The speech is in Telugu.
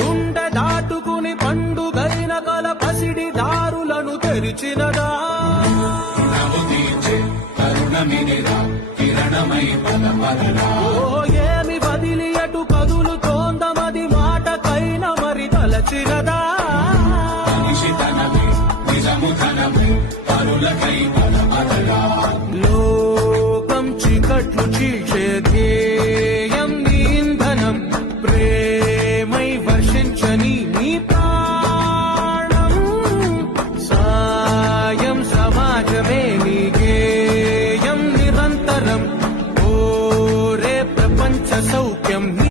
గుండె దాటుకుని పండుగైన కల పసిడి దారులను తెరిచినదా ఓ ఏమి వదిలి అటు కదులుతోందమది మాటకైన మరి తలచినదా లోకం చీకట్లు చీల్చే